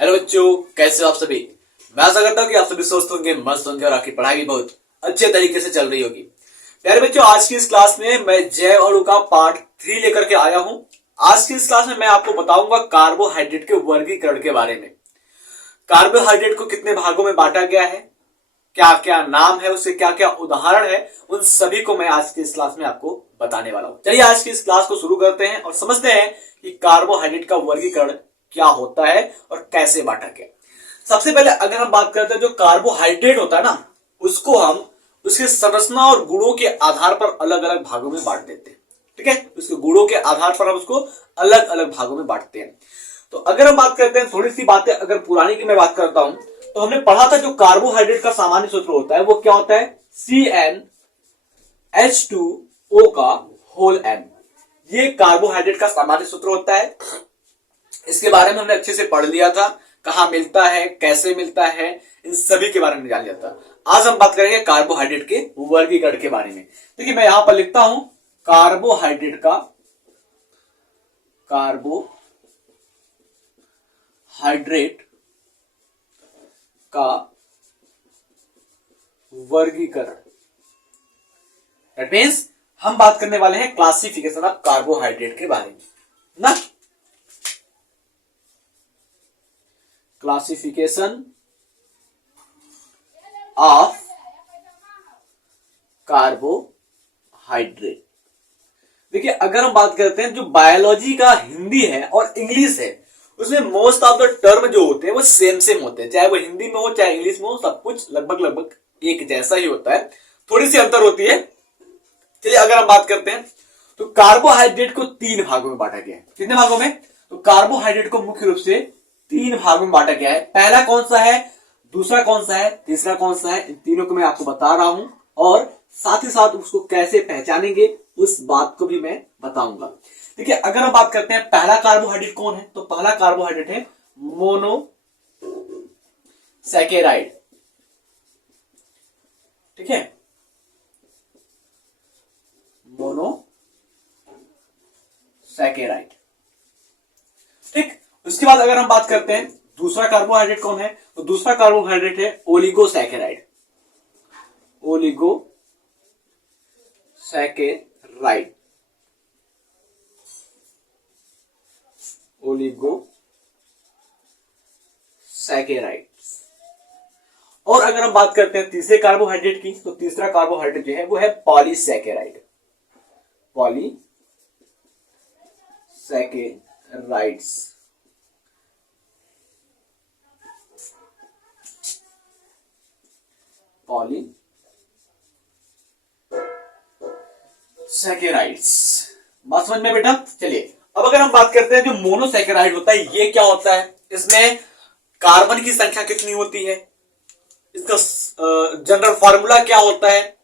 Hello बच्चों, कैसे हो आप सभी। मैं आशा करता हूँ कि आप सभी स्वस्थ होंगे, मस्त होंगे और आपकी पढ़ाई भी बहुत अच्छे तरीके से चल रही होगी। प्यारे बच्चों, आज की इस क्लास में मैं जैव अणु का पार्ट 3 लेकर के आया हूँ। आज की इस क्लास में मैं आपको बताऊंगा कार्बोहाइड्रेट के वर्गीकरण के बारे में। कार्बोहाइड्रेट को कितने भागों में बांटा गया है, क्या क्या नाम है, उसके क्या क्या उदाहरण है, उन सभी को मैं आज की इस क्लास में आपको बताने वाला हूं। चलिए आज की इस क्लास को शुरू करते हैं और समझते हैं कि कार्बोहाइड्रेट का वर्गीकरण क्या होता है और कैसे बांटा गया। सबसे पहले अगर हम बात करते हैं जो कार्बोहाइड्रेट होता है ना, उसको हम उसके संरचना और गुणों के आधार पर अलग अलग भागों में बांट देते हैं। ठीक है, उसके गुणों के आधार पर हम उसको अलग अलग भागों में बांटते हैं। तो अगर हम बात करते हैं, थोड़ी सी बातें अगर पुरानी की मैं बात करता हूं, तो हमने पढ़ा था जो कार्बोहाइड्रेट का सामान्य सूत्र होता है वो क्या होता है, CnH2O का होल N। ये कार्बोहाइड्रेट का सामान्य सूत्र होता है। इसके बारे में हमने अच्छे से पढ़ लिया था, कहां मिलता है, कैसे मिलता है, इन सभी के बारे में जान लिया था। आज हम बात करेंगे कार्बोहाइड्रेट के वर्गीकरण के बारे में। देखिए मैं यहां पर लिखता हूं कार्बोहाइड्रेट का वर्गीकरण। दैट मीन्स हम बात करने वाले हैं क्लासिफिकेशन ऑफ कार्बोहाइड्रेट के बारे में ना। Classification of carbohydrate. देखिए अगर हम बात करते हैं जो बायोलॉजी का हिंदी है और इंग्लिश है, उसमें मोस्ट ऑफ द टर्म जो होते हैं वो सेम होते हैं, चाहे वो हिंदी में हो चाहे इंग्लिश में हो, सब कुछ लगभग एक जैसा ही होता है, थोड़ी सी अंतर होती है। चलिए अगर हम बात करते हैं तो कार्बोहाइड्रेट को 3 भागों में बांटा गया है। कितने भागों में? तो कार्बोहाइड्रेट को मुख्य रूप से 3 भागों में बांटा गया है। पहला कौन सा है, दूसरा कौन सा है, तीसरा कौन सा है, इन तीनों को मैं आपको बता रहा हूं और साथ ही साथ उसको कैसे पहचानेंगे उस बात को भी मैं बताऊंगा। देखिए अगर हम बात करते हैं पहला कार्बोहाइड्रेट कौन है, तो पहला कार्बोहाइड्रेट है मोनोसैकेराइड। ठीक है, मोनोसैकेराइड। ठीक, उसके बाद अगर हम बात करते हैं दूसरा कार्बोहाइड्रेट कौन है, तो दूसरा कार्बोहाइड्रेट है ओलिगोसैकेराइड। ओलिगोसैकेराइड और अगर हम बात करते हैं तीसरे कार्बोहाइड्रेट की, तो तीसरा कार्बोहाइड्रेट जो है वो है पॉलीसैकेराइड। पॉलीसैकेराइड्स। बात समझ में बेटा? चलिए अब अगर हम बात करते हैं जो मोनोसैकेराइड होता है ये क्या होता है, इसमें कार्बन की संख्या कितनी होती है, इसका जनरल फार्मूला क्या होता है,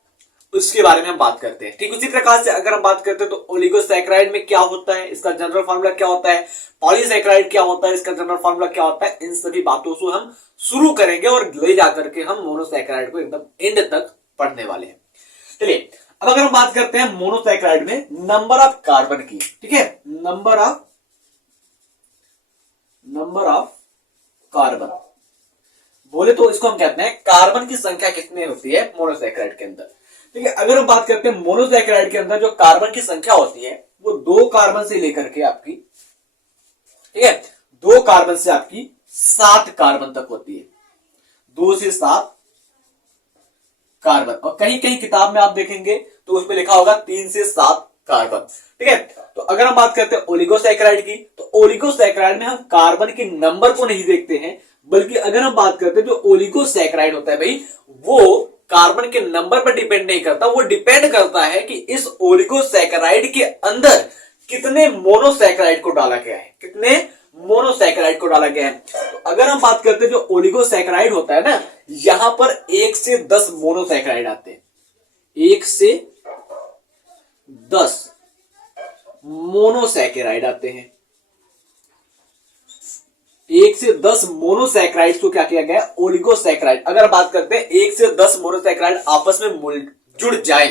उसके बारे में हम बात करते हैं। ठीक उसी प्रकार से अगर हम बात करते हैं तो ओलिगोसैकेराइड में क्या होता है, इसका जनरल फार्मूला क्या होता है, पॉलीसैकेराइड क्या होता है, इसका जनरल फार्मूला क्या होता है, इन सभी बातों से हम शुरू करेंगे और ले जाकर के हम मोनोसैकेराइड को एकदम एंड तक पढ़ने वाले हैं। चलिए अब अगर हम बात करते हैं मोनोसैकेराइड में नंबर ऑफ कार्बन की। ठीक है, नंबर ऑफ कार्बन बोले तो इसको हम कहते हैं कार्बन की संख्या कितनी होती है मोनोसैकेराइड के अंदर। ठीक है, अगर हम बात करते हैं मोनोसैकेराइड के अंदर जो कार्बन की संख्या होती है वो 2 कार्बन से लेकर के आपकी, ठीक है, 2 कार्बन से आपकी 7 कार्बन तक होती है। 2 से 7 कार्बन, और कहीं कहीं किताब में आप देखेंगे तो उसमें लिखा होगा 3 से 7 कार्बन। ठीक है, तो अगर हम बात करते हैं ओलिगोसैकेराइड की, तो ओलिगोसैकेराइड में हम कार्बन के नंबर को नहीं देखते हैं, बल्कि अगर हम बात करते हैं जो ओलिगोसैकेराइड होता है भाई, वो कार्बन के नंबर पर डिपेंड नहीं करता, वो डिपेंड करता है कि इस ओलिगोसैकेराइड के अंदर कितने मोनोसैकेराइड को डाला गया है, कितने मोनोसैकेराइड को डाला गया है। तो अगर हम बात करते हैं जो ओलिगोसैकेराइड होता है ना, यहां पर 1 से 10 मोनोसैकेराइड आते हैं। 1 से 10 मोनोसैकेराइड आते हैं। 1 से 10 मोनोसैकेराइड को क्या किया गया, ओलिगोसैकेराइड। अगर बात करते हैं 1 से 10 मोनोसैकेराइड आपस में जुड़ जाए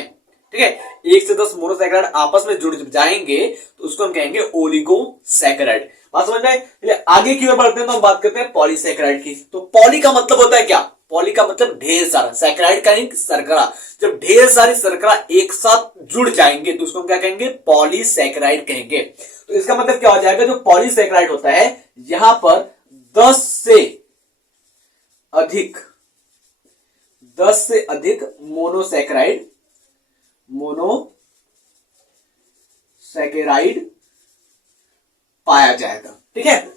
ठीक है, 1 से 10 मोनोसैकेराइड आपस में जुड़ जाएंगे तो उसको हम कहेंगे ओलिगोसैकेराइड। बात समझ में आई? चलिए आगे की ओर बढ़ते हैं तो हम बात करते हैं पॉलीसैकेराइड की। तो पॉली का मतलब होता है क्या? पॉली का मतलब ढेर सारा, सैकेराइड का एक शर्करा। जब ढेर सारी शर्करा एक साथ जुड़ जाएंगे तो उसको हम क्या कहेंगे? पॉलीसैकेराइड कहेंगे। तो इसका मतलब क्या हो जाएगा? जो पॉलीसैकेराइड होता है यहां पर 10 से अधिक मोनोसैकेराइड पाया जाएगा। ठीक है,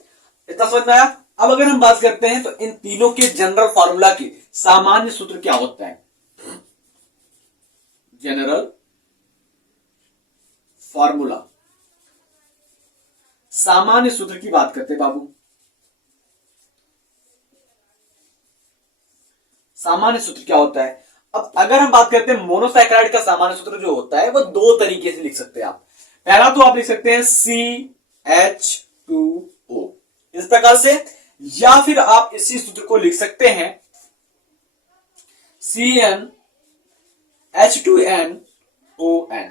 इतना समझ में आया? अब अगर हम बात करते हैं तो इन तीनों के जनरल फार्मूला की सामान्य सूत्र क्या होता है? जनरल फार्मूला, सामान्य सूत्र की बात करते हैं बाबू। सामान्य सूत्र क्या होता है? अब अगर हम बात करते हैं मोनोसैकेराइड का सामान्य सूत्र जो होता है वो दो तरीके से लिख सकते हैं आप। पहला तो आप लिख सकते हैं CH2O इस प्रकार से, या फिर आप इसी सूत्र को लिख सकते हैं CnH2nOn।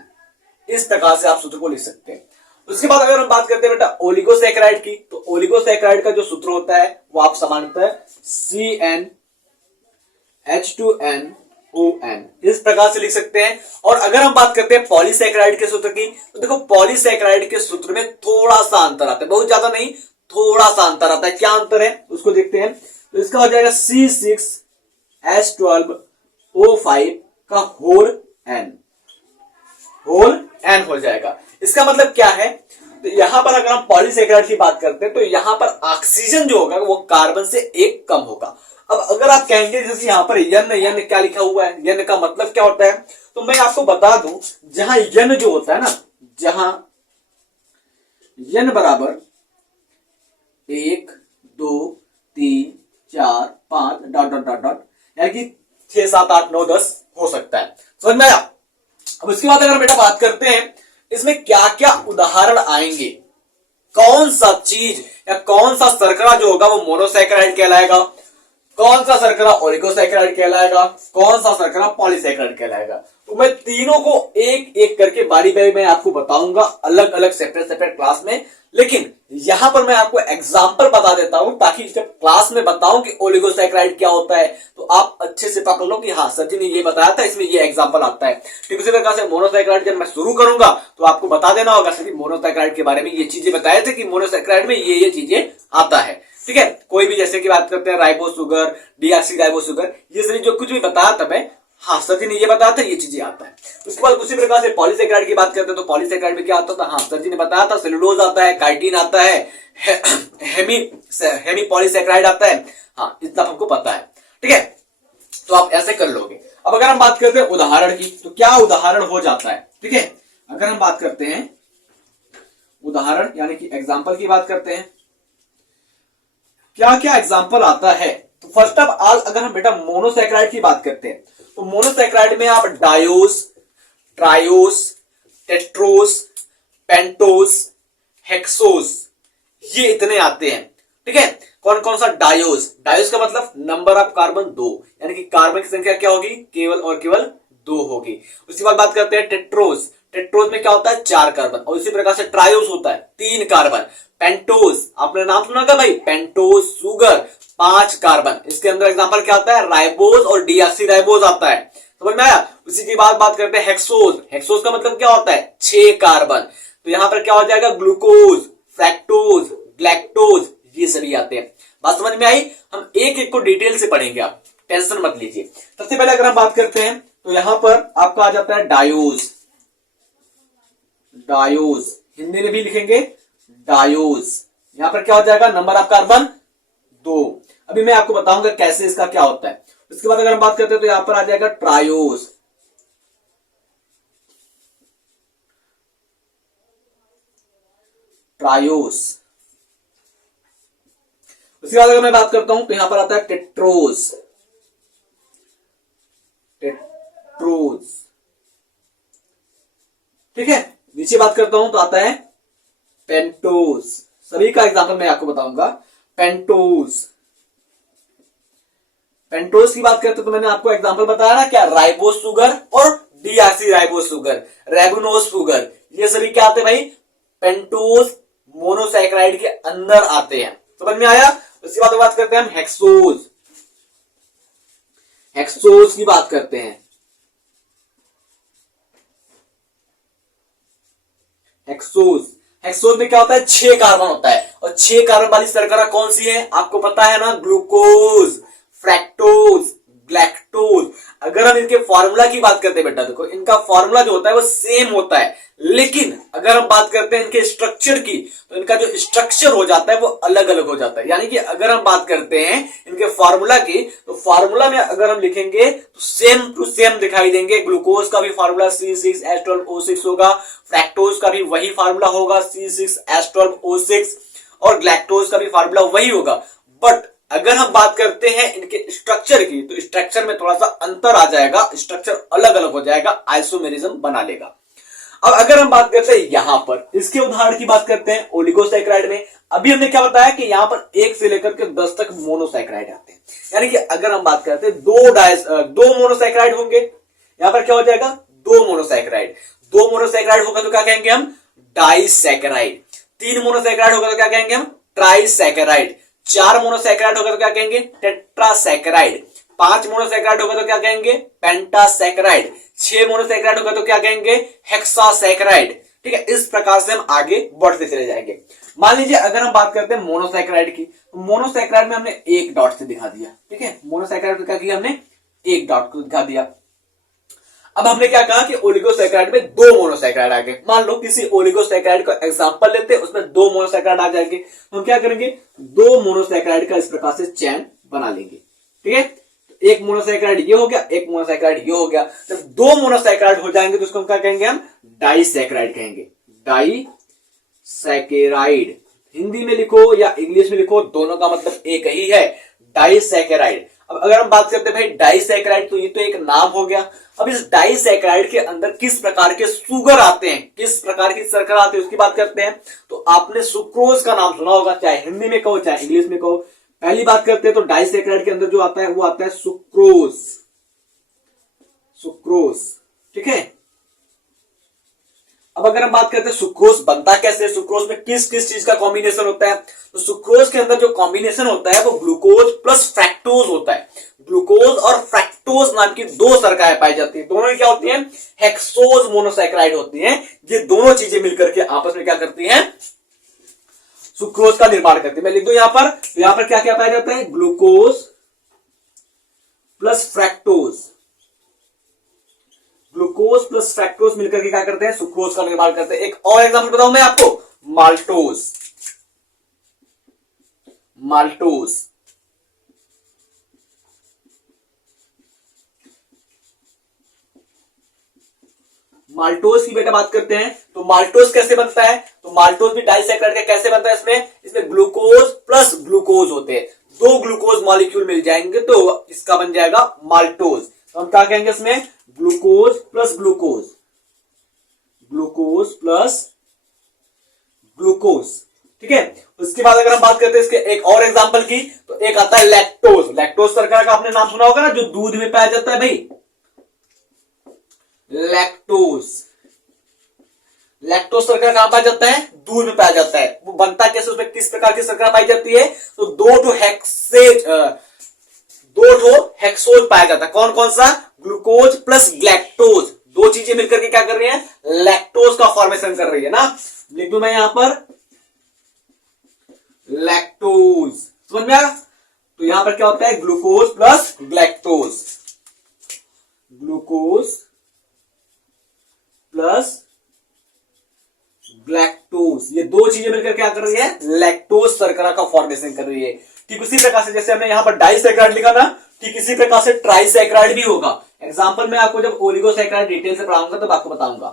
इस प्रकार से आप सूत्र को लिख सकते हैं। उसके बाद अगर हम बात करते हैं बेटा ओलिगोसैकेराइड की, तो ओलिगोसैकेराइड का जो सूत्र होता है वो आप सामान्यतः CnH2nOn इस प्रकार से लिख सकते हैं। और अगर हम बात करते हैं पॉलीसैकेराइड के सूत्र की, तो देखो पॉलीसैकेराइड के सूत्र में थोड़ा सा अंतर आता है, बहुत ज्यादा नहीं, थोड़ा सा अंतर आता है। क्या अंतर है उसको देखते हैं। तो इसका हो जाएगा C6H12O5 का होल n हो जाएगा। इसका मतलब क्या है? तो यहां पर अगर हम पॉलीसैकेराइड की बात करते हैं तो यहां पर ऑक्सीजन जो होगा वो कार्बन से एक कम होगा। अब अगर आप कहेंगे जैसे यहां पर यन क्या लिखा हुआ है, यन का मतलब क्या होता है, तो मैं आपको बता दूं, जहां यन जो होता है ना, जहां यन बराबर 1 2 3 4 5 डॉट डॉट डॉट डॉट, यानी कि 6 7 8 9 10 हो सकता है। समझ में आया? अब उसके बाद अगर बेटा बात करते हैं इसमें क्या क्या उदाहरण आएंगे, कौन सा चीज या कौन सा शर्करा जो होगा वो मोनोसैकेराइड कहलाएगा, कौन सा शर्करा ओलिगोसैकेराइड कहलाएगा, कौन सा शर्करा पॉलीसैकेराइड कहलाएगा। तो मैं तीनों को एक एक करके बारी बारी में आपको बताऊंगा अलग अलग सेपरेट क्लास में। लेकिन यहां पर मैं आपको एग्जांपल बता देता हूं ताकि जब क्लास में बताऊं कि ओलिगोसैकेराइड क्या होता है तो आप अच्छे से पकड़ लो कि हाँ सर जी ने ये बताया था, इसमें ये एग्जांपल आता है। ठीक उसी प्रकार से मोनोसैकेराइड जब मैं शुरू करूंगा तो आपको बता देना होगा सर जी मोनोसैकेराइड के बारे में ये चीजें बताए थे कि मोनोसैकेराइड में ये चीजें आता है। ठीक है, कोई भी जैसे कि बात करते हैं ribo sugar, deoxy ribo sugar, ये सभी जो कुछ भी बताया था मैं, हाँ सर जी ने ये बताया था, ये चीजें आता है। उसके बाद उसी प्रकार से पॉलीसैकेराइड की बात करते हैं तो पॉलीसैकेराइड में क्या आता था, हाँ सर जी ने बताया था, सेलुलोज आता है, काइटिन आता है, हेमी पॉलीसैकेराइड आता है। हाँ इतना हमको पता है। ठीक है, तो आप ऐसे कर लोगे। अब अगर हम बात करते हैं उदाहरण की, तो क्या उदाहरण हो जाता है? ठीक है, अगर हम बात करते हैं उदाहरण यानी कि एग्जाम्पल की बात करते हैं, क्या क्या एग्जाम्पल आता है। तो फर्स्ट ऑफ ऑल अगर हम बेटा मोनोसैकेराइड की बात करते हैं तो मोनोसैकेराइड में आप डायोस, ट्रायोस, टेट्रोस, पेंटोस, हेक्सोस, ये इतने आते हैं। ठीक है, कौन कौन सा? डायोस, डायोस का मतलब नंबर ऑफ कार्बन 2, यानी कि कार्बन की संख्या क्या होगी? केवल और केवल 2 होगी। उसके बाद बात करते हैं टेट्रोस, टेट्रोस में क्या होता है? 4 कार्बन। और इसी प्रकार से ट्रायोस होता है 3 कार्बन। पेंटोस, आपने नाम सुना था भाई, पेंटोस शुगर 5 कार्बन। इसके अंदर एग्जांपल क्या आता है? राइबोज और डीऑक्सी राइबोज आता है। समझ में आया? उसी की बाद बात करते हैं हेक्सोज, हेक्सोज का मतलब क्या होता है? 6 कार्बन। तो यहां पर क्या हो जाएगा? ग्लूकोज, फ्रैक्टोज, ग्लैक्टोज, ये सभी आते हैं। बात समझ में आई? हम एक एक को डिटेल से पढ़ेंगे, आप टेंशन मत लीजिए। सबसे पहले अगर हम बात करते हैं तो यहां पर आपका आ जाता है डायोज, डायोज हिंदी में भी लिखेंगे डायोज। यहां पर क्या हो जाएगा? Number of carbon 2। अभी मैं आपको बताऊंगा कैसे इसका क्या होता है। उसके बाद अगर हम बात करते हैं तो यहां पर आ जाएगा ट्रायोज, ट्रायोस। उसके बाद अगर मैं बात करता हूं तो यहां पर आता है टेट्रोस, टेट्रोज। ठीक है, नीचे बात करता हूं तो आता है पेंटोस। सभी का एग्जांपल मैं आपको बताऊंगा। पेंटोस, पेंटोस की बात करते तो मैंने आपको एग्जांपल बताया ना क्या? राइबोस शुगर और डीऑक्सी राइबोस शुगर, रेबुनोज शुगर, ये सभी क्या आते हैं भाई, पेंटोज मोनोसैकेराइड के अंदर आते हैं। समझ में आया। उसके बाद बात करते हैं हम हेक्सोज। हेक्सोज की बात करते हैं। हेक्सोज, हेक्सोज में क्या होता है, 6 कार्बन होता है, और 6 कार्बन वाली शर्करा कौन सी है आपको पता है ना, ग्लूकोज, फ्रैक्टोज, ग्लैक्टोज। अगर हम इनके फॉर्मूला की बात करते हैं बेटा, देखो इनका फॉर्मूला जो होता है वो सेम होता है, लेकिन अगर हम बात करते हैं इनके स्ट्रक्चर की, तो इनका जो स्ट्रक्चर हो जाता है वो अलग अलग हो जाता है। यानी कि अगर हम बात करते हैं इनके फॉर्मूला की, तो फॉर्मूला में अगर हम लिखेंगे तो सेम टू सेम दिखाई देंगे। ग्लूकोज का भी फॉर्मूला C6H12O6 होगा, फ्रैक्टोज का भी वही फॉर्मूला होगा C6H12O6, और ग्लैक्टोज का भी फॉर्मूला वही होगा। बट अगर हम बात करते हैं इनके स्ट्रक्चर की, तो स्ट्रक्चर में थोड़ा सा अंतर आ जाएगा, स्ट्रक्चर अलग अलग हो जाएगा, आइसोमेरिज्म बना लेगा। अब अगर हम बात करते हैं यहां पर, इसके उदाहरण की बात करते हैं ओलिगोसैकेराइड में। अभी हमने क्या बताया कि यहां पर 1 से लेकर के 10 तक मोनोसैकेराइड आते हैं। यानी कि अगर हम बात करते हैं दो मोनोसैकेराइड होंगे, यहां पर क्या हो जाएगा, 2 मोनोसैकेराइड। 2 मोनोसैकेराइड होगा तो क्या कहेंगे हम, डाइसैकेराइड। 3 मोनोसैकेराइड होगा तो क्या कहेंगे हम, ट्राइसैकेराइड। 4 मोनोसैकेराइड होगा तो क्या कहेंगे, टेट्रासैकेराइड। 5 मोनोसैकेराइड होगा तो क्या कहेंगे, पेंटासैकेराइड। 6 मोनोसैकेराइड होगा तो क्या कहेंगे, हेक्सासैकेराइड। ठीक है, इस प्रकार से हम आगे बढ़ते चले जाएंगे। मान लीजिए अगर हम बात करते हैं मोनोसैकेराइड की, तो मोनोसैकेराइड में हमने 1 डॉट से दिखा दिया। ठीक है, मोनोसैकेराइड क्या किया हमने, 1 डॉट को दिखा दिया। अब हमने क्या कहा कि ओलिगोसैकेराइड में 2 मोनोसैकेराइड आ गए। मान लो किसी ओलिगोसैकेराइड का एग्जांपल लेते हैं, उसमें 2 मोनोसैकेराइड आ जाएंगे, तो हम क्या करेंगे, 2 मोनोसैकेराइड का इस प्रकार से चैन बना लेंगे। ठीक है, एक मोनोसैकेराइड ये हो गया, एक मोनोसैकेराइड ये हो गया। जब 2 मोनोसैकेराइड हो जाएंगे तो उसको हम क्या कहेंगे, हम डाइसैकेराइड कहेंगे। डाइसैकेराइड, हिंदी में लिखो या इंग्लिश में लिखो, दोनों का मतलब एक ही है, डाइसैकेराइड। अब अगर हम बात करते हैं भाई डाइसैकेराइड, तो ये तो एक नाम हो गया। अब इस डाइसैकेराइड के अंदर किस प्रकार के शुगर आते हैं, किस प्रकार की शर्करा आती है, उसकी बात करते हैं। तो आपने सुक्रोज का नाम सुना होगा, चाहे हिंदी में कहो चाहे इंग्लिश में कहो। पहली बात करते हैं तो डाइसैकेराइड के अंदर जो आता है वो आता है सुक्रोज। सुक्रोज, ठीक है। अब अगर हम बात करते हैं सुक्रोज बनता कैसे, सुक्रोज में किस किस चीज का कॉम्बिनेशन होता है, तो सुक्रोज के अंदर जो कॉम्बिनेशन होता है वो ग्लूकोज प्लस फ्रैक्टोज होता है। ग्लूकोज और फ्रैक्टोज नाम की 2 शर्कराएं पाई जाती है, दोनों क्या होती हैं, हेक्सोज मोनोसैकेराइड होती हैं। ये दोनों चीजें मिलकर के आपस में क्या करती हैं, सुक्रोज का निर्माण करती है। मैं लिख दूं यहां पर, तो यहां पर क्या क्या पाया जाता है, glucose plus fructose. Glucose plus fructose मिलकर के क्या करते हैं, सुक्रोज का निर्माण करते हैं। एक और एग्जांपल बताऊं मैं आपको, माल्टोज। माल्टोज, माल्टोज की बेटा बात करते हैं, तो माल्टोज कैसे बनता है, तो माल्टोज भी डाइसैकेराइड का कैसे बनता है, इसमें ग्लूकोज प्लस ग्लूकोज होते हैं, 2 ग्लूकोज मॉलिक्यूल मिल जाएंगे तो इसका बन जाएगा माल्टोज। तो हम क्या कहेंगे इसमें, glucose plus glucose, glucose plus glucose. ठीक है, उसके बाद अगर हम बात करते हैं इसके एक और एग्जांपल की, तो एक आता है लैक्टोज। लैक्टोज शर्करा का आपने नाम सुना होगा ना, जो दूध में पाया जाता है भाई, लैक्टोज। लैक्टोज शर्करा कहां पाया जाता है, दूध में पाया जाता है। वो बनता कैसे, उसमें किस प्रकार की शर्करा पाई जाती है, तो 2 हेक्सोज पाया जाता है। कौन कौन सा, ग्लूकोज प्लस ग्लैक्टोज, 2 चीजें मिलकर के क्या कर रही है, लैक्टोज का फॉर्मेशन कर रही है ना। लिख दूं मैं यहां पर लैक्टोज, समझ में आया। तो यहां पर क्या होता है, glucose plus galactose, glucose plus galactose, ये 2 चीजें मिलकर क्या कर रही है, लैक्टोज शर्करा का फॉर्मेशन कर रही है। ठीक उसी प्रकार से जैसे हमने यहां पर डाइसैकेराइड लिखा ना, ठीक इसी प्रकार से ट्राइसैकेराइड भी होगा। एग्जांपल में आपको जब ओलिगोसैकेराइड डिटेल से पढ़ाऊंगा तब आपको बताऊंगा।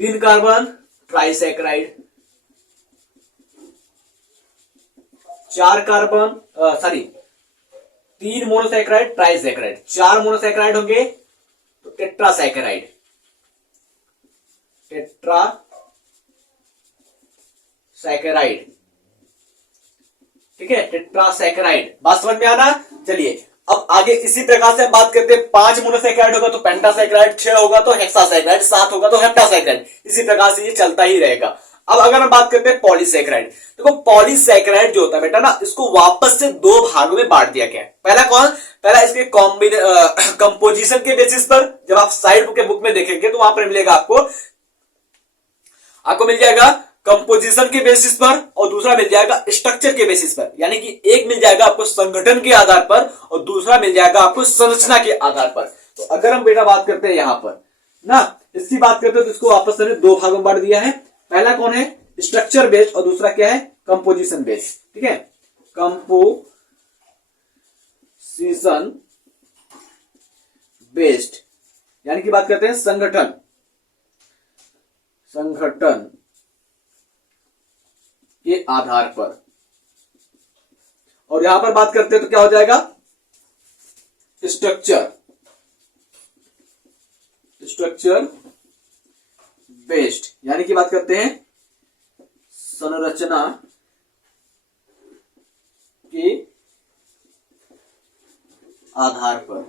3 कार्बन ट्राइसैकेराइड, 4 कार्बन 3 मोनोसैकेराइड ट्राइसैकेराइड, 4 मोनोसैकेराइड होंगे तो टेट्रासैकेराइड, टेट्रासैकेराइड। ठीक है, टेट्रासैकेराइड, बात समझ में आना। चलिए अब आगे इसी प्रकार से हम बात करते हैं, 5 मोनोसैकेराइड होगा तो पेंटासैकेराइड, 6 होगा तो हेक्सासैकेराइड, 7 होगा तो हेप्टासैकेराइड, इसी प्रकार से ये चलता ही रहेगा। अब अगर हम बात करते हैं पॉलीसैकेराइड, देखो पॉलीसैकेराइड जो होता है बेटा ना, इसको वापस से 2 भागों में बांट दिया गया है। पहला कौन, पहला इसके कंपोजिशन के बेसिस पर, जब आप साइड के बुक में देखेंगे तो वहां पर मिलेगा आपको मिल जाएगा कंपोजिशन के बेसिस पर, और दूसरा मिल जाएगा स्ट्रक्चर के बेसिस पर। यानी कि एक मिल जाएगा आपको संगठन के आधार पर और दूसरा मिल जाएगा आपको संरचना के आधार पर। तो अगर हम बेटा बात करते हैं यहां पर ना, इसकी बात करते हैं तो इसको वापस हमने 2 भागों में बांट दिया है। पहला कौन है, स्ट्रक्चर बेस्ड, और दूसरा क्या है, कंपोजिशन बेस्ड। ठीक है, कंपोजिशन बेस्ड यानी कि बात करते हैं संगठन के आधार पर, और यहां पर बात करते हैं तो क्या हो जाएगा, स्ट्रक्चर बेस्ड यानी कि बात करते हैं संरचना के आधार पर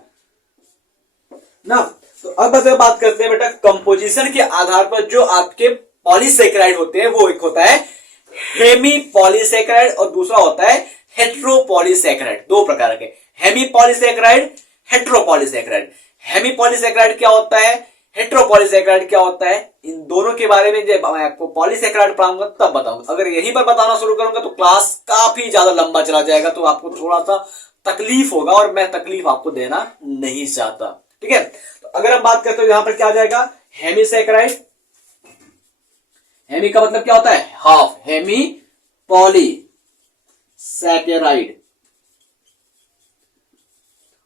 ना। तो अब अगर बात करते हैं बेटा कंपोजिशन के आधार पर, जो आपके पॉलीसैकेराइड होते हैं वो एक होता है हेमी पॉलीसैकेराइड और दूसरा होता है हेट्रोपॉलीसैकेराइड। 2 प्रकार के, हेमी पॉलीसैकेराइड, हेट्रोपॉलीसैकेराइड। हेमी पॉलीसैकेराइड क्या होता है, हेट्रोपॉलीसैकेराइड क्या होता है, इन दोनों के बारे में जब मैं आपको पॉलीसैकेराइड पढ़ाऊंगा तब बताऊंगा। अगर यहीं पर बताना शुरू करूंगा तो क्लास काफी ज्यादा लंबा चला जाएगा, तो आपको थोड़ा सा तकलीफ होगा और मैं तकलीफ आपको देना नहीं चाहता। ठीक है, तो अगर हम बात करते हो यहां पर क्या आ जाएगा, हेमीसैकेराइड। हेमी का मतलब क्या होता है, हाफ, हेमी पॉलीसैकेराइड।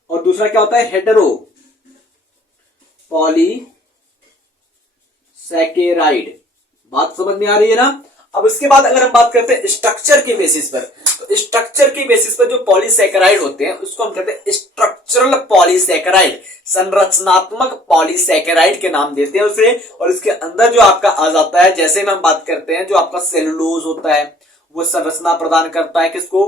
और दूसरा क्या होता है, हेटेरो पॉलीसैकेराइड। बात समझ में आ रही है ना। अब इसके बाद अगर हम बात करते हैं स्ट्रक्चर के बेसिस पर, तो स्ट्रक्चर के बेसिस पर जो पॉलीसैकेराइड होते हैं उसको हम कहते हैं स्ट्रक्चरल पॉलीसैकेराइड, संरचनात्मक पॉलीसैकेराइड के नाम देते हैं उसे। और इसके अंदर जो आपका आ जाता है, जैसे में हम बात करते हैं, जो आपका सेलुलोज होता है वो संरचना प्रदान करता है किसको,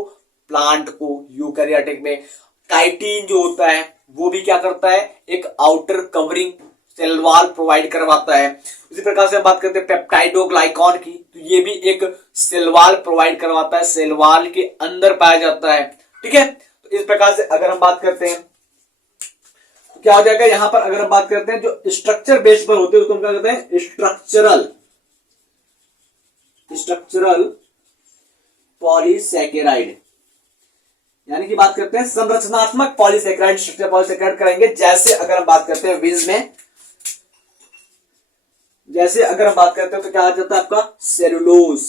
प्लांट को, यूकैरियोटिक में। काइटिन जो होता है वो भी क्या करता है, एक outer covering cell wall provide करवाता है। इसी प्रकार से हम बात करते हैं पेप्टाइडोग्लाइकॉन की, तो ये भी एक सेल वॉल प्रोवाइड करवाता है, सेल वॉल के अंदर पाया जाता है। ठीक है, तो इस प्रकार से अगर हम बात करते हैं तो क्या हो जाएगा, यहां पर अगर हम बात करते हैं जो स्ट्रक्चर बेस पर होते हैं उसको हम क्या कहते हैं, स्ट्रक्चरल पॉलीसैकेराइड यानी कि बात करते हैं संरचनात्मक पॉलीसैकेराइड, स्ट्रक्चरल पॉलीसैकेराइड करेंगे। जैसे अगर हम बात करते हैं विज में, जैसे अगर हम बात करते हैं तो क्या आ जाता है आपका, सेलुलोज।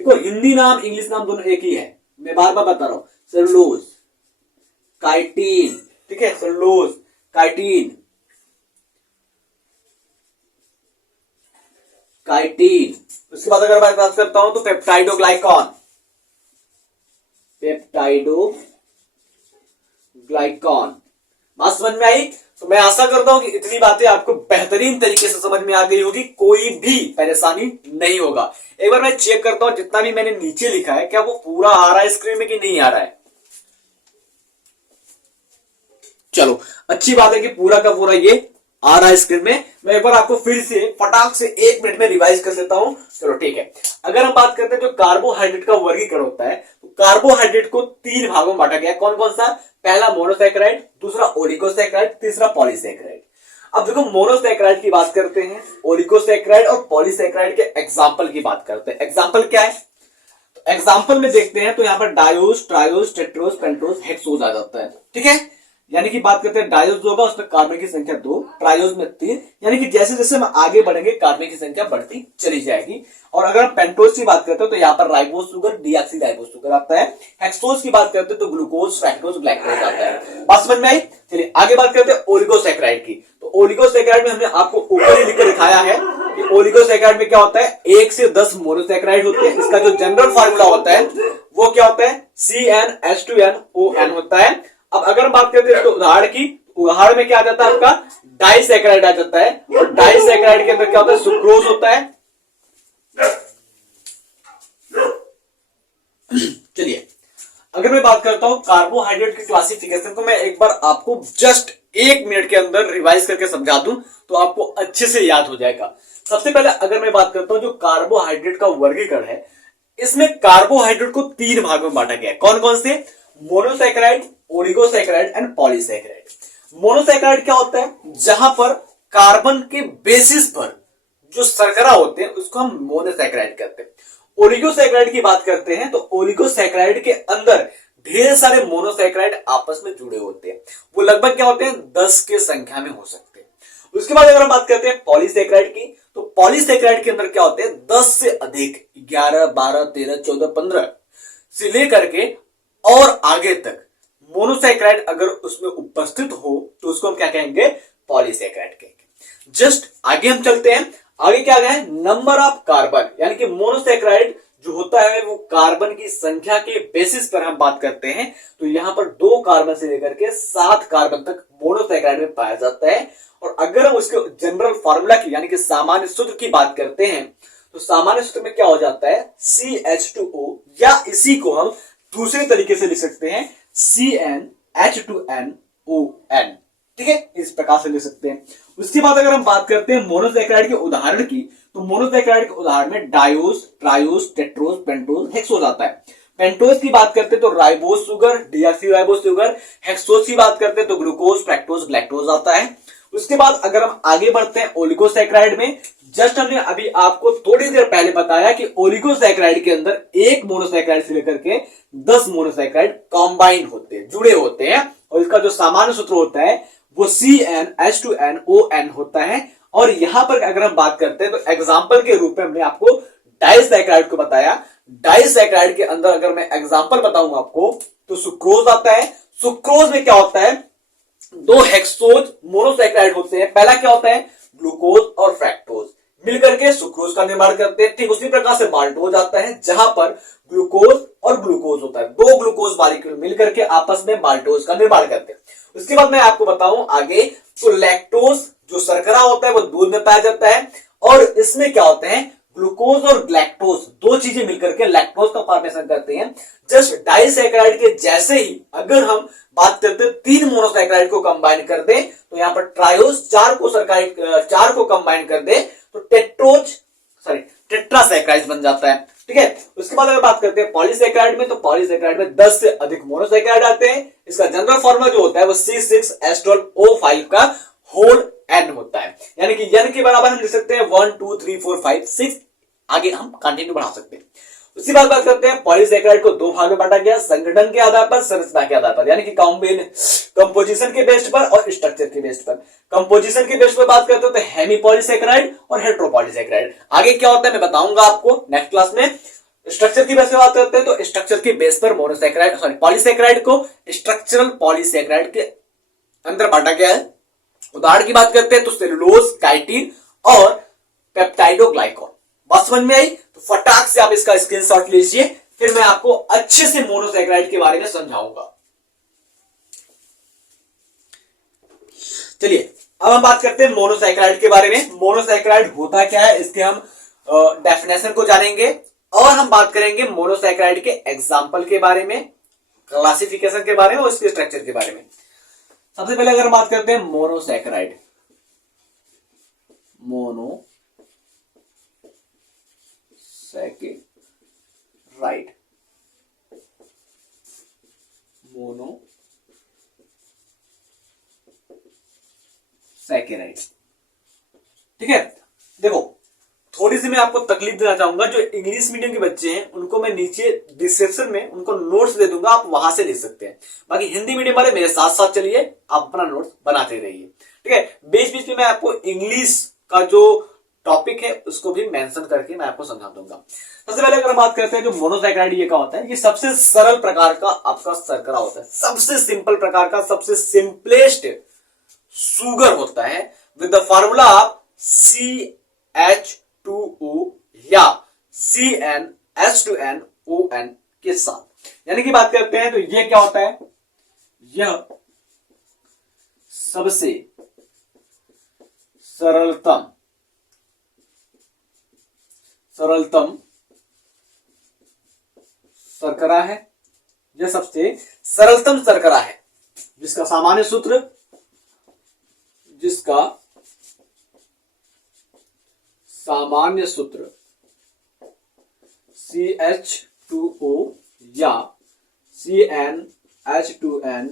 देखो हिंदी नाम इंग्लिश नाम दोनों एक ही है, मैं बार बार बता रहा हूं, सेलुलोज, काइटिन। ठीक है, सेलुलोज, काइटिन, उसके बाद अगर मैं बात करता हूं तो पेप्टाइडोग्लाइकॉन, बात समझ में आई। तो मैं आशा करता हूं कि इतनी बातें आपको बेहतरीन तरीके से समझ में आ गई होगी, कोई भी परेशानी नहीं होगा। एक बार मैं चेक करता हूं जितना भी मैंने नीचे लिखा है क्या वो पूरा आ रहा है स्क्रीन में कि नहीं आ रहा है। चलो अच्छी बात है कि पूरा का पूरा ये आ रहा है स्क्रीन में। मैं एक बार आपको फिर से फटाक से 1 मिनट में रिवाइज कर देता हूं। चलो ठीक है, अगर हम बात करते हैं जो कार्बोहाइड्रेट का वर्गीकरण होता है, तो कार्बोहाइड्रेट को 3 भागों में बांटा गया। कौन कौन सा, पहला मोनोसैकेराइड, दूसरा ओलिगोसैकेराइड, तीसरा पॉलीसैकेराइड। अब देखो मोनोसैकेराइड की बात करते हैं, ओलिगोसैकेराइड और पॉलीसैकेराइड के एग्जाम्पल की बात करते हैं। एग्जाम्पल क्या है, तो एग्जाम्पल में देखते हैं तो यहां पर डायोस, ट्रायोस, टेट्रोस, पेंटोस, हेक्सोस आ जाता है। ठीक है, यानी कि बात करते हैं डायोस होगा उसमें कार्बन की संख्या 2, ट्रायोस में 3, यानी कि जैसे जैसे हम आगे बढ़ेंगे कार्बन की संख्या बढ़ती चली जाएगी। और अगर हम पेंटोस की बात करते हैं तो यहाँ पर राइबोस शुगर, डीऑक्सीराइबोस शुगर आता है। हेक्सोस की बात करते हैं तो ग्लूकोज, फ्रक्टोज, ग्लाइकोज आता है। बात समझ में आई। चलिए आगे बात करते हैं ओलिगोसैकेराइड की। तो ओलिगोसैकेराइड में हमने आपको ऊपर ही लिखकर दिखाया है कि ओलिगोसैकेराइड में क्या होता है, 1 से 10 मोनोसैकेराइड होते हैं। इसका जो जनरल फार्मूला होता है वो क्या होता है, CnH2nOn होता है। अब अगर हम बात करते हैं तो उदाहरण की, उदाहरण में क्या आ जाता है आपका, डाइसैकेराइड आ जाता है। और डाइसैकेराइड के अंदर क्या होता है, सुक्रोज होता है। चलिए अगर मैं बात करता हूं कार्बोहाइड्रेट की क्लासिफिकेशन को, मैं एक बार आपको जस्ट 1 मिनट के अंदर रिवाइज करके समझा दूं तो आपको अच्छे से याद हो जाएगा। सबसे पहले अगर मैं बात करता हूं जो कार्बोहाइड्रेट का वर्गीकरण है, इसमें कार्बोहाइड्रेट को 3 भागों में बांटा गया है। कौन कौन से? Monosaccharide, oligosaccharide and polysaccharide. Monosaccharide क्या होता है? जहां पर कार्बन के बेसिस पर जो शर्करा होते हैं उसको हम मोनोसैकेराइड कहते हैं। ओलिगोसैकेराइड की बात करते हैं तो ओलिगोसैकेराइड के अंदर ढेर सारे मोनोसैकेराइड आपस में जुड़े होते हैं। वो लगभग क्या होते हैं? 10 के संख्या में हो सकते हैं। उसके बाद अगर हम बात करते हैं पॉलीसैकेराइड की, तो पॉलीसैकेराइड के अंदर क्या होते हैं? 10 से अधिक, 11, 12, 13, 14, 15 से लेकर के और आगे तक मोनोसैकेराइड अगर उसमें उपस्थित हो तो उसको हम क्या कहेंगे? पॉलीसैकेराइड कहेंगे। जस्ट आगे हम चलते हैं। आगे क्या गया है? नंबर ऑफ कार्बन, यानी कि मोनोसैकेराइड जो होता है वो कार्बन की संख्या के बेसिस पर हम बात करते हैं। तो यहां पर 2 कार्बन से लेकर के 7 कार्बन तक मोनोसैकेराइड में पाया जाता है। और अगर हम उसके जनरल फॉर्मूला की यानी कि सामान्य सूत्र की बात करते हैं तो सामान्य सूत्र में क्या हो जाता है? CH2O, या इसी को हम दूसरे तरीके से लिख सकते हैं CnH2nOn। ठीक है, इस प्रकार से लिख सकते हैं। उसके बाद अगर हम बात करते हैं मोनोसैकेराइड के उदाहरण की, तो मोनोसैकेराइड के उदाहरण में डायोस, ट्रायोस, टेट्रोस, पेंटोस, हेक्सोस आता है। पेंटोस की बात करते हैं तो ribose sugar, deoxyribose sugar. Hexose की बात करते हैं तो ग्लूकोज, फ्रैक्टोज, ग्लैक्टोज आता है। उसके बाद अगर हम आगे बढ़ते हैं ओलिगोसैकेराइड में, जस्ट हमने अभी आपको थोड़ी देर पहले बताया कि ओलिगोसैकेराइड के अंदर एक मोनोसैकेराइड से लेकर के 10 मोनोसैकेराइड कंबाइंड होते हैं, जुड़े होते हैं। और इसका जो सामान्य सूत्र होता है वो CnH2nOn होता है। और यहां पर अगर हम बात करते हैं तो एग्जाम्पल के रूप में हमने आपको डाइसैकेराइड को बताया। डाइसैकेराइड के अंदर अगर मैं एग्जाम्पल बताऊं आपको तो सुक्रोज आता है। सुक्रोज में क्या होता है? 2 हेक्सोज मोनोसैकेराइड होते हैं। पहला क्या होता है? ग्लूकोज और फ्रैक्टोज मिलकर के सुक्रोज का निर्माण करते हैं। ठीक उसी प्रकार से माल्टोज आता है जहां पर ग्लूकोज और ग्लूकोज होता है। 2 ग्लूकोज मॉलिक्यूल मिलकर के आपस में माल्टोज का निर्माण करते हैं। उसके बाद मैं आपको बताऊं आगे, तो लैक्टोज जो शर्करा होता है वो दूध में पाया जाता है। और इसमें क्या होते हैं? ग्लूकोज और ग्लैक्टोज 2 चीजें मिलकर के लैक्टोज का फॉर्मेशन करते हैं। जस्ट डाइसैकेराइड के जैसे ही अगर हम बात करते हैं 3 मोनोसैकेराइड को कंबाइन कर दें तो यहां पर ट्रायोज 4 को कंबाइन कर दे तो टेट्रासैकेराइड बन जाता है। ठीक है, उसके बाद अगर बात करते हैं पॉलीसैकेराइड में, तो पॉलीसैकेराइड में 10 से अधिक मोनोसैकेराइड आते हैं। इसका जनरल फॉर्मूला जो होता है वो C6H12O5 का होल n होता है, यानी कि n के बराबर हम लिख सकते हैं 1 2 3 4 5 6। आगे हम कंटिन्यू बढ़ा सकते हैं। उसके बाद बात करते हैं पॉलीसैकेराइड को 2 भाग में बांटा गया, संगठन के आधार पर, संरचना के आधार पर, यानी कि कंपोजिशन के बेस पर और स्ट्रक्चर के बेस पर। कंपोजिशन के बेस पर बात करते हैं तो हेमी पॉलीसैकेराइड और हेट्रोपॉलीसैकेराइड। आगे क्या होता है मैं बताऊंगा आपको नेक्स्ट क्लास में। स्ट्रक्चर की बेस पर बात करते हैं तो स्ट्रक्चर के बेस पर मोनोसैकेराइड पॉलीसैकेराइड को स्ट्रक्चरल पॉलीसैकेराइड के अंदर बांटा गया है। उदाहरण की बात करते हैं तो सेलुलोज, काइटिन और पेप्टाइडोग्लाइकॉन। बात समझ में आई? तो फटाक से आप इसका स्क्रीनशॉट लीजिए, फिर मैं आपको अच्छे से मोनोसैकेराइड के बारे में समझाऊंगा। चलिए अब हम बात करते हैं मोनोसैकेराइड के बारे में। मोनोसैकेराइड होता क्या है इसके हम डेफिनेशन को जानेंगे और हम बात करेंगे मोनोसैकेराइड के एग्जाम्पल के बारे में, क्लासिफिकेशन के बारे में और इसके स्ट्रक्चर के बारे में। सबसे पहले अगर बात करते हैं मोनोसैकेराइड, मोनोसैकेराइड। ठीक है, देखो थोड़ी सी मैं आपको तकलीफ देना चाहूंगा। जो इंग्लिश मीडियम के बच्चे हैं उनको मैं नीचे डिस्क्रिप्शन में उनको नोट्स दे दूंगा, आप वहां से ले सकते हैं। बाकी हिंदी मीडियम वाले मेरे साथ साथ चलिए, आप अपना नोट्स बनाते रहिए। ठीक है, बीच बीच में मैं आपको इंग्लिश का जो टॉपिक है उसको भी मेंशन करके मैं आपको समझा दूंगा। सबसे पहले अगर बात करते हैं जो मोनोसैकेराइड ये क्या होता है, ये सबसे सरल प्रकार का आपका शर्करा होता है, सबसे सिंपल प्रकार का, सबसे सिंपलेस्ट शुगर होता है विद द फॉर्मूला CH2O या CnH2nOn के साथ। यानी कि बात करते हैं तो ये क्या होता है? यह सबसे सरलतम शर्करा है यह सबसे सरलतम शर्करा है, जिसका सामान्य सूत्र CH2O या CnH2nOn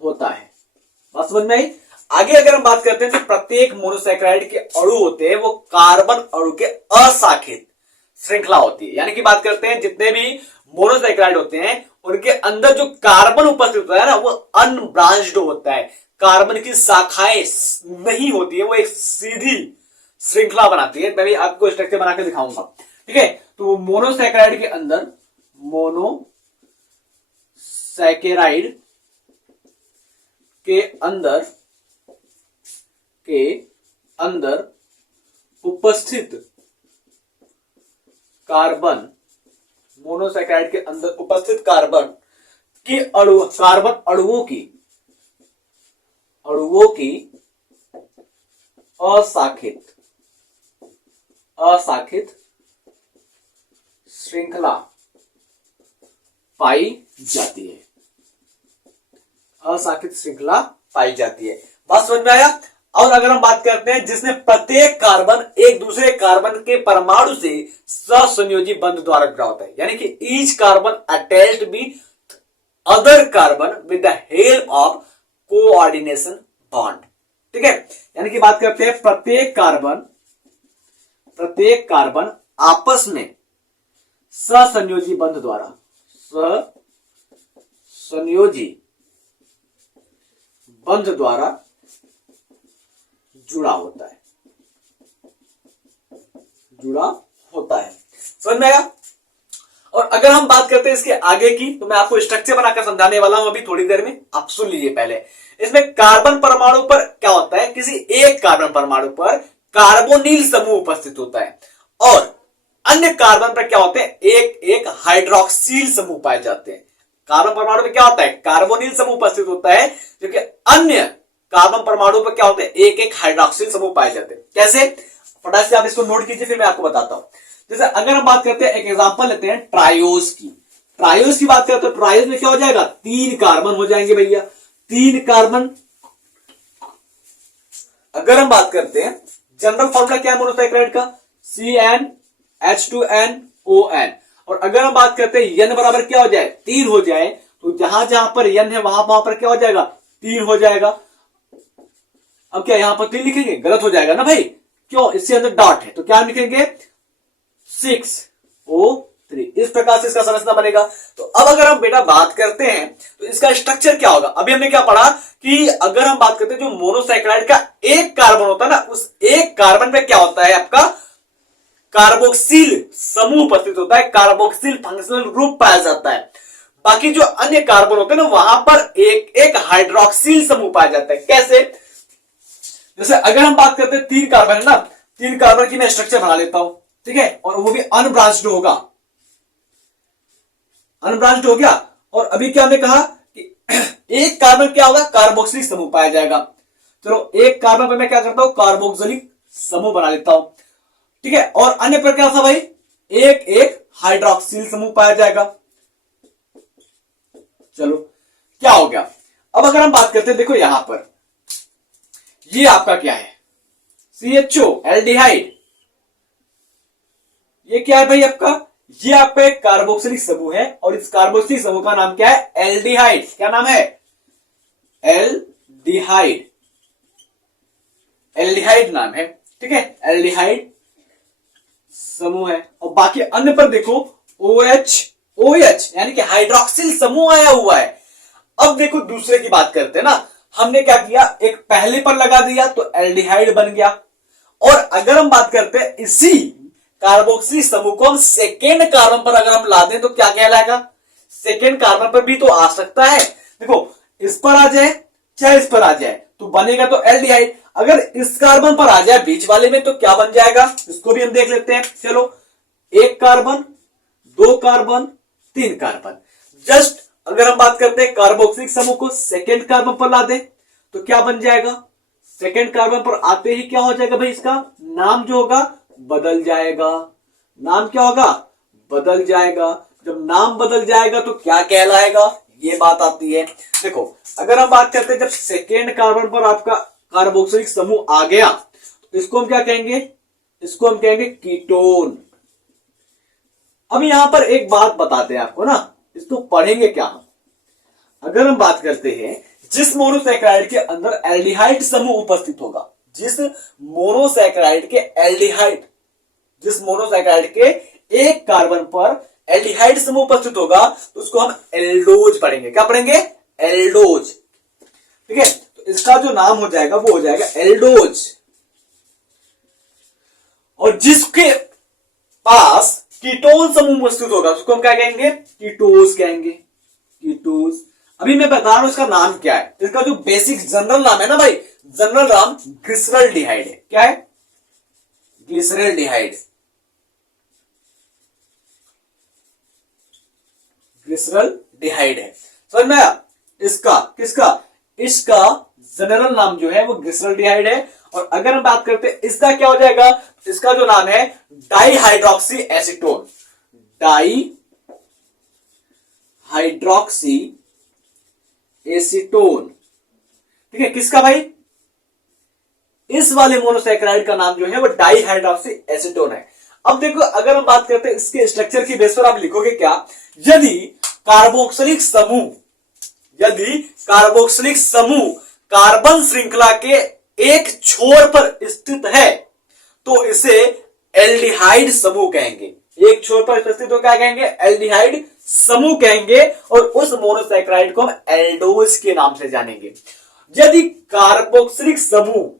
होता है। बात समझ में आई? आगे अगर हम बात करते हैं तो प्रत्येक मोनोसैकेराइड के अणु होते हैं वो कार्बन अणु के अशाखित श्रृंखला होती है। यानी कि बात करते हैं जितने भी मोनोसैकेराइड होते हैं उनके अंदर जो कार्बन उपस्थित होता है ना वो अनब्रांच्ड होता है, कार्बन की शाखाएं नहीं होती है, वो एक सीधी श्रृंखला बनाती है। मैं भी आपको स्ट्रक्चर बना के दिखाऊंगा, ठीक है। तो मोनोसैकेराइड के अंदर उपस्थित कार्बन, मोनोसैकेराइड के अंदर उपस्थित कार्बन अणुओं की अशाखित श्रृंखला पाई जाती है। अशाखित श्रृंखला पाई जाती है। बात समझ में आया? और अगर हम बात करते हैं जिसमें प्रत्येक कार्बन एक दूसरे कार्बन के परमाणु से सहसंयोजी बंध द्वारा जुड़ा होता है, यानी कि each carbon attached with other carbon with the help of coordination bond, ठीक है। यानी कि बात करते हैं प्रत्येक कार्बन आपस में सहसंयोजी बंध द्वारा जुड़ा होता है। समझ में आया? और अगर हम बात करते हैं इसके आगे की तो मैं आपको स्ट्रक्चर बनाकर समझाने वाला हूं अभी थोड़ी देर में, आप सुन लीजिए पहले। इसमें कार्बन परमाणु पर क्या होता है, किसी एक कार्बन परमाणु पर कार्बोनिल समूह उपस्थित होता है और अन्य कार्बन पर क्या होते हैं, एक हाइड्रोक्सिल समूह पाए जाते हैं। कार्बन परमाणु में क्या होता है, कार्बोनिल समूह उपस्थित होता है, जबकि अन्य कार्बन परमाणु पर क्या होते हैं, एक हाइड्रोक्सिल समूह पाए जाते हैं। कैसे? फटाफट से आप इसको नोट कीजिए, फिर मैं आपको बताता हूं। जैसे अगर हम बात करते हैं, एक एग्जांपल लेते हैं ट्रायोज की बात करते हैं तो ट्रायोज में क्या हो जाएगा, 3 कार्बन हो जाएंगे भैया, 3 कार्बन। अगर हम बात करते हैं जनरल फॉर्मूला क्या है मोनोसैकेराइड का, CnH2nOn। और अगर हम बात करते हैं n बराबर क्या हो जाए, 3 हो जाए, तो जहां जहां पर n है वहां पर क्या हो जाएगा, 3 हो जाएगा। अब क्या यहां पर 3 लिखेंगे, गलत हो जाएगा ना भाई, क्यों, इसके अंदर डॉट है, तो क्या लिखेंगे 6O3। इस प्रकार से इसका संरचना बनेगा। तो अब अगर हम बेटा बात करते हैं तो इसका स्ट्रक्चर क्या होगा। अभी हमने क्या पढ़ा कि अगर हम बात करते हैं जो मोनोसैकेराइड का एक कार्बन होता है ना, उस एक कार्बन पे क्या होता है, आपका कार्बोक्सिल समूह उपस्थित होता है, कार्बोक्सिल फंक्शनल ग्रुप पाया जाता है। बाकी जो अन्य कार्बन होते हैं ना वहां पर एक हाइड्रोक्सिल समूह पाया जाता है। कैसे? जैसे अगर हम बात करते हैं 3 कार्बन है ना, 3 कार्बन की मैं स्ट्रक्चर बना लेता हूं, ठीक है, और वो भी अनब्रांच्ड होगा, अनब्रांच्ड हो गया। और अभी क्या हमने कहा कि एक कार्बन क्या होगा, कार्बोक्सिलिक समूह पाया जाएगा। चलो एक कार्बन पर मैं क्या करता हूं, कार्बोक्सिलिक समूह बना लेता हूं, ठीक है। और अन्य पर क्या था भाई, एक हाइड्रोक्सिल समूह पाया जाएगा। चलो क्या हो गया। अब अगर हम बात करते हैं, देखो यहां पर ये आपका क्या है, CHO एल्डिहाइड। ये क्या है भाई आपका, ये आपका एक कार्बोक्सिलिक समूह है और इस कार्बोक्सिलिक समूह का नाम क्या है, एल्डिहाइड। क्या नाम है, एल्डिहाइड, एल्डिहाइड नाम है, ठीक है, एल्डिहाइड समूह है। और बाकी अन्य पर देखो OH यानी कि हाइड्रोक्सिल समूह आया हुआ है। अब देखो दूसरे की बात करते हैं ना, हमने क्या किया, एक पहले पर लगा दिया तो एल्डिहाइड बन गया। और अगर हम बात करते हैं इसी कार्बोक्सिल समूह को हम सेकेंड कार्बन पर अगर हम ला दें तो क्या कहलाएगा, सेकेंड कार्बन पर भी तो आ सकता है। देखो इस पर आ जाए चाहे इस पर आ जाए तो बनेगा तो एल्डिहाइड। अगर इस कार्बन पर आ जाए बीच वाले में तो क्या बन जाएगा, इसको भी हम देख लेते हैं। चलो 1 कार्बन, 2 कार्बन, 3 कार्बन। जस्ट अगर हम बात करते हैं कार्बोक्सिलिक समूह को सेकेंड कार्बन पर ला दे तो क्या बन जाएगा, सेकेंड कार्बन पर आते ही क्या हो जाएगा भाई, इसका नाम जो होगा बदल जाएगा। नाम क्या होगा, बदल जाएगा। जब नाम बदल जाएगा तो क्या कहलाएगा, ये बात आती है। देखो अगर हम बात करते हैं जब सेकेंड कार्बन पर आपका कार्बोक्सिलिक समूह आ गया तो इसको हम क्या कहेंगे, इसको हम कहेंगे कीटोन। अब यहां पर एक बात बताते हैं आपको ना, इसको पढ़ेंगे क्या हम। अगर हम बात करते हैं जिस मोनोसैकेराइड के अंदर एल्डिहाइड समूह उपस्थित होगा, जिस मोनोसैकेराइड के एल्डिहाइड, जिस मोनोसैकेराइड के एक कार्बन पर एल्डिहाइड समूह उपस्थित होगा तो उसको हम एल्डोज पढ़ेंगे। क्या पढ़ेंगे, एल्डोज। ठीक है, तो इसका जो नाम हो जाएगा वो हो जाएगा एल्डोज। और जिसके पास कीटोन समूह उपस्थित होगा उसको हम क्या कहेंगे, कीटोज कहेंगे, कीटोज। अभी मैं बता रहा हूं इसका नाम क्या है। इसका जो बेसिक जनरल नाम है ना भाई, जनरल नाम ग्लिसरल्डिहाइड है। क्या है, ग्लिसरल्डिहाइड, ग्लिसरल्डिहाइड है। समझ में आया, इसका किसका, इसका जनरल नाम जो है वो ग्लिसरल्डिहाइड है। और अगर हम बात करते हैं इसका क्या हो जाएगा, इसका जो नाम है डाईहाइड्रोक्सी एसीटोन, डाईहाइड्रोक्सी एसीटोन। ठीक है, किसका भाई, इस वाले मोनोसैकेराइड का नाम जो है वो डाईहाइड्रोक्सी एसीटोन है। अब देखो अगर हम बात करते हैं इसके स्ट्रक्चर की बेस पर आप लिखोगे क्या, यदि कार्बोक्सिलिक समूह, यदि कार्बोक्सिलिक समूह कार्बन श्रृंखला के एक छोर पर स्थित है तो इसे एल्डिहाइड समूह कहेंगे। एक छोर पर स्थित हो क्या कहेंगे, एल्डिहाइड समूह कहेंगे। और उस मोनोसैकेराइड को हम एल्डोज के नाम से जानेंगे। यदि कार्बोक्सिलिक समूह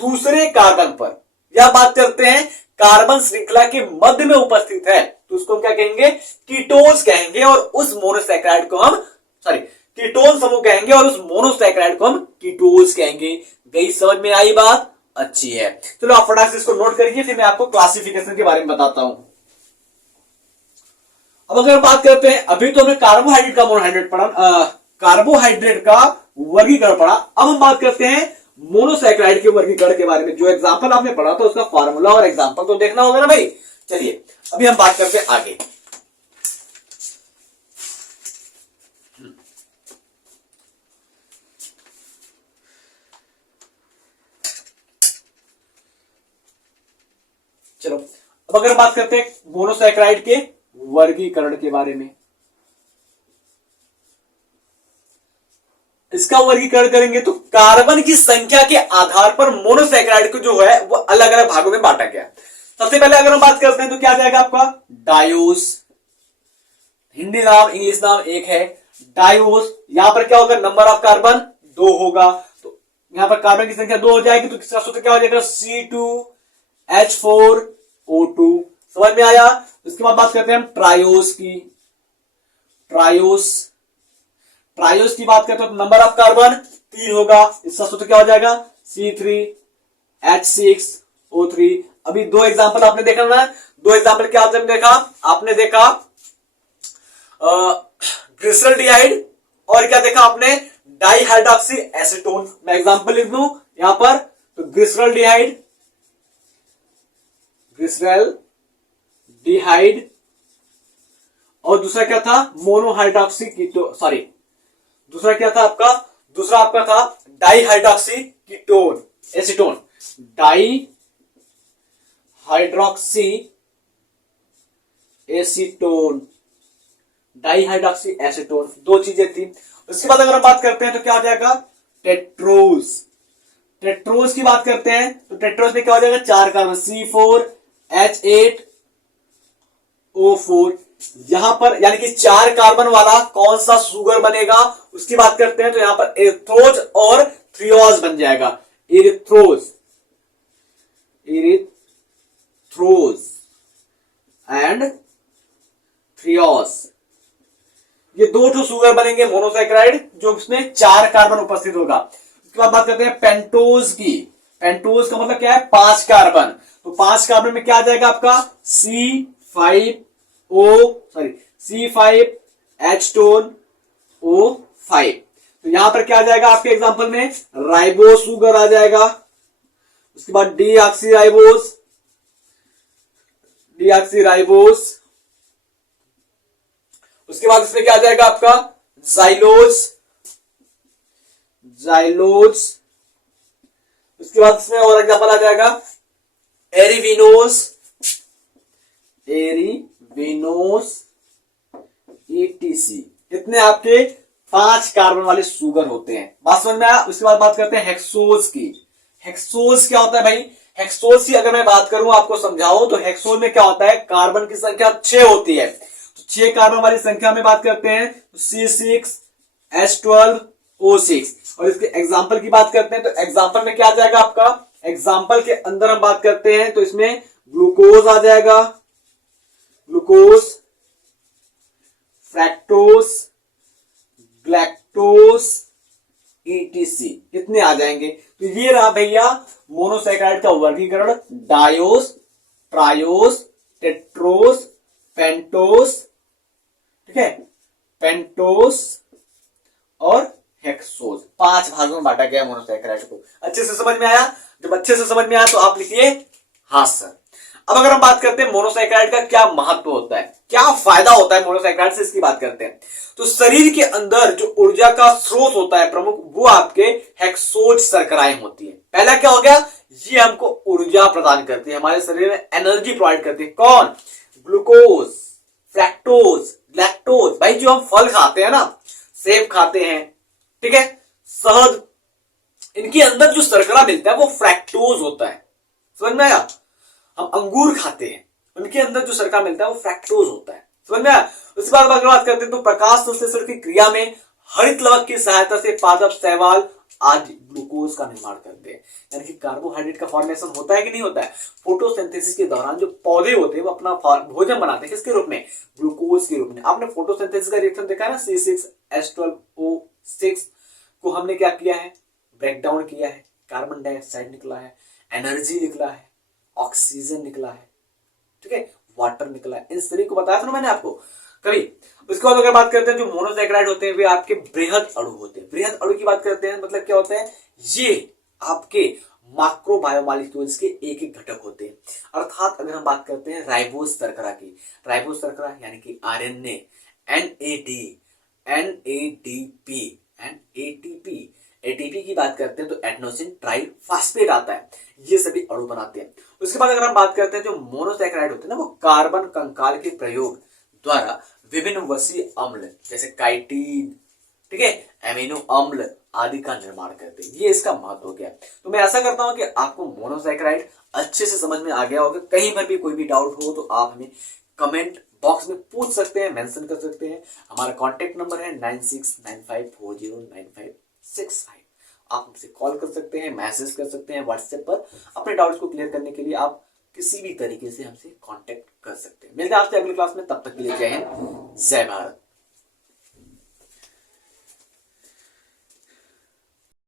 दूसरे कार्बन पर, या बात करते हैं कार्बन श्रृंखला के मध्य में उपस्थित है तो उसको हम क्या कहेंगे, कीटोज कहेंगे। और उस मोनोसैकेराइड को हम कीटोन समूह कहेंगे और उस मोनोसैकेराइड को हम कीटोज कहेंगे। गई समझ में आई बात, अच्छी है। चलो आप फटाक से इसको नोट करिए, फिर मैं आपको क्लासिफिकेशन के बारे में बताता हूं। अब अगर बात करते हैं, अभी तो हमने कार्बोहाइड्रेट का मोनोहाइड्रेट पढ़ा, कार्बोहाइड्रेट का वर्गीकरण पढ़ा। अब हम बात करते हैं मोनोसैकेराइड के वर्गीकरण के बारे में। जो एग्जांपल आपने पढ़ा था उसका फार्मूला और एग्जांपल तो देखना होगा ना भाई। चलिए अभी हम बात करते हैं आगे। चलो अब अगर बात करते हैं मोनोसैकेराइड के वर्गीकरण के बारे में, इसका वर्गीकरण करेंगे तो कार्बन की संख्या के आधार पर मोनोसैकेराइड को जो है वो अलग अलग भागों में बांटा गया। सबसे पहले अगर हम बात करते हैं तो क्या आ जाएगा आपका, डायोस। हिंदी नाम इंग्लिश नाम एक है, डायोस। यहां पर क्या होगा, नंबर ऑफ कार्बन 2 होगा, तो यहां पर कार्बन की संख्या 2 हो जाएगी तो किसका सूत्र क्या हो जाएगा, C2H4O2। समझ में आया। इसके बाद बात करते हैं हम ट्रायोस की। ट्रायोस की बात करते हैं तो नंबर ऑफ कार्बन 3 होगा, इसका सूत्र क्या हो जाएगा, C3H6O3। अभी 2 एग्जांपल आपने देखा ना, 2 एग्जांपल क्या आपने देखा, आपने देखा ग्लिसरल्डिहाइड और क्या देखा आपने, डाईहाइड्रोक्सी एसीटोन। मैं एग्जांपल लिख दूं यहां पर, तो ग्लिसरल्डिहाइड और दूसरा क्या था, मोनोहाइड्रोक्सी दूसरा क्या था आपका, दूसरा आपका था dihydroxy ketone acetone, dihydroxy acetone 2 चीजें थी। उसके बाद अगर हम बात करते हैं तो क्या हो जाएगा, टेट्रोज की बात करते हैं तो टेट्रोज में क्या हो जाएगा, 4 कार्बन, C4H8O4। यहां पर यानी कि 4 कार्बन वाला कौन सा सुगर बनेगा उसकी बात करते हैं तो यहां पर एरिथ्रोज और थ्रियोज बन जाएगा, एरिथ्रोज एंड थ्रियोज। ये 2 सुगर बनेंगे मोनोसैकेराइड जो उसमें 4 कार्बन उपस्थित होगा। उसके बाद बात करते हैं पेंटोज की। पेंटोज का मतलब क्या है, 5 कार्बन। तो 5 कार्बन में क्या आ जाएगा आपका, C5H2O5। तो यहां पर क्या आ जाएगा आपके एग्जांपल में, राइबोस सुगर आ जाएगा। उसके बाद डीऑक्सीराइबोस उसके बाद इसमें क्या आ जाएगा आपका जाइलोज, जाइलोज। उसके बाद इसमें और एग्जांपल आ जाएगा एरिविनोस, एरिविनोस ETC। इतने आपके 5 कार्बन वाले शुगर होते हैं। बात समझ में आया। उसके बाद बात करते हैं हेक्सोज की। हेक्सोज क्या होता है भाई? हेक्सोज की अगर मैं बात करूं, आपको समझाऊं, तो हेक्सोज में क्या होता है, कार्बन की संख्या 6 होती है। तो 6 कार्बन वाली संख्या में बात करते हैं तो C6H12O6। और इसके एग्जाम्पल की बात करते हैं तो एग्जाम्पल में क्या आ जाएगा आपका, एग्जाम्पल के अंदर हम बात करते हैं तो इसमें ग्लूकोज आ जाएगा, ग्लूकोज, फ्रैक्टोज, ग्लैक्टोज, ETC, इतने आ जाएंगे। तो ये रहा भैया मोनोसैकेराइड का वर्गीकरण, डायोस, ट्रायोस, टेट्रोस, पेंटोस, ठीक है, पेंटोस और हेक्सोस। 5 भागों में बांटा गया मोनोसैकेराइड को। अच्छे से समझ में आया? जब अच्छे से समझ में आया तो आप लिखिए हाँ सर। अब अगर हम बात करते हैं मोनोसैकेराइड का क्या महत्व होता है, क्या फायदा होता है मोनोसैकेराइड से, इसकी बात करते हैं। तो शरीर के अंदर जो ऊर्जा का स्रोत होता है प्रमुख, वो आपके हेक्सोज शर्कराएं होती है। पहला क्या हो गया, ये हमको ऊर्जा प्रदान करती है, हमारे शरीर में एनर्जी प्रोवाइड करती है। कौन? Glucose, fructose, lactose. भाई जो हम फल खाते हैं ना, सेब खाते हैं, ठीक है, शहद, इनके अंदर जो शर्करा मिलता है वो फ्रैक्टोज होता है। समझ में आया? हम अंगूर खाते हैं, उनके अंदर जो शर्करा मिलता है वो फ्रैक्टोज होता है। समझ में आया? उसके बाद अगर बात करते हैं तो प्रकाश संश्लेषण की क्रिया में हरित लवक की सहायता से पादप, शैवाल आदि ग्लूकोज का निर्माण करते हैं। यानी कि कार्बोहाइड्रेट का फॉर्मेशन होता है कि नहीं होता है? फोटोसिंथेसिस के दौरान जो पौधे होते हैं वो अपना भोजन बनाते हैं, किसके रूप में? ग्लूकोज के रूप में। आपने फोटोसिंथेसिस का रिएक्शन देखा है ना, C6H12O6 को हमने क्या किया है, ब्रेक डाउन किया है, कार्बन डाइऑक्साइड निकला है, एनर्जी निकला है, ऑक्सीजन निकला है, ठीक है, वाटर निकला है। इन सभी को बताया था ना मैंने आपको कभी। उसके बाद अगर बात करते हैं जो मोनोसैकेराइड होते हैं वे आपके बृहद अणु होते हैं। बृहद अणु की बात करते हैं मतलब क्या होता है, ये आपके माक्रो बायोमॉलिक्यूल्स के एक एक घटक होते हैं। अर्थात अगर हम बात करते हैं राइबोज शर्करा की, राइबोज शर्करा यानी कि RNA, NAD, NADP, ATP, ATP की बात करते हैं तो एडेनोसिन ट्राइफॉस्फेट आता है। ये सभी अणु बनाते हैं। उसके बाद अगर हम बात करते हैं जो मोनोसैकेराइड होते हैं ना, वो कार्बन कंकाल के प्रयोग द्वारा विभिन्न वसीय अम्ल जैसे काइटिन, ठीक है, एमिनो अम्ल आदि का निर्माण करते हैं। ये इसका महत्व हो गया। तो मैं ऐसा करता हूं कि आपको मोनोसैकेराइड अच्छे से समझ में आ गया होगा। कहीं पर भी कोई भी डाउट हो तो आप हमें कमेंट बॉक्स में पूछ सकते हैं, मेंशन कर सकते हैं। हमारा कॉन्टेक्ट नंबर है 9695409565। आप हमसे कॉल कर सकते हैं, मैसेज कर सकते हैं व्हाट्सएप पर। अपने डाउट्स को क्लियर करने के लिए आप किसी भी तरीके से हमसे कांटेक्ट कर सकते हैं। मिलते हैं आपसे अगली क्लास में, तब तक के लिए जय हिंद, जय भारत।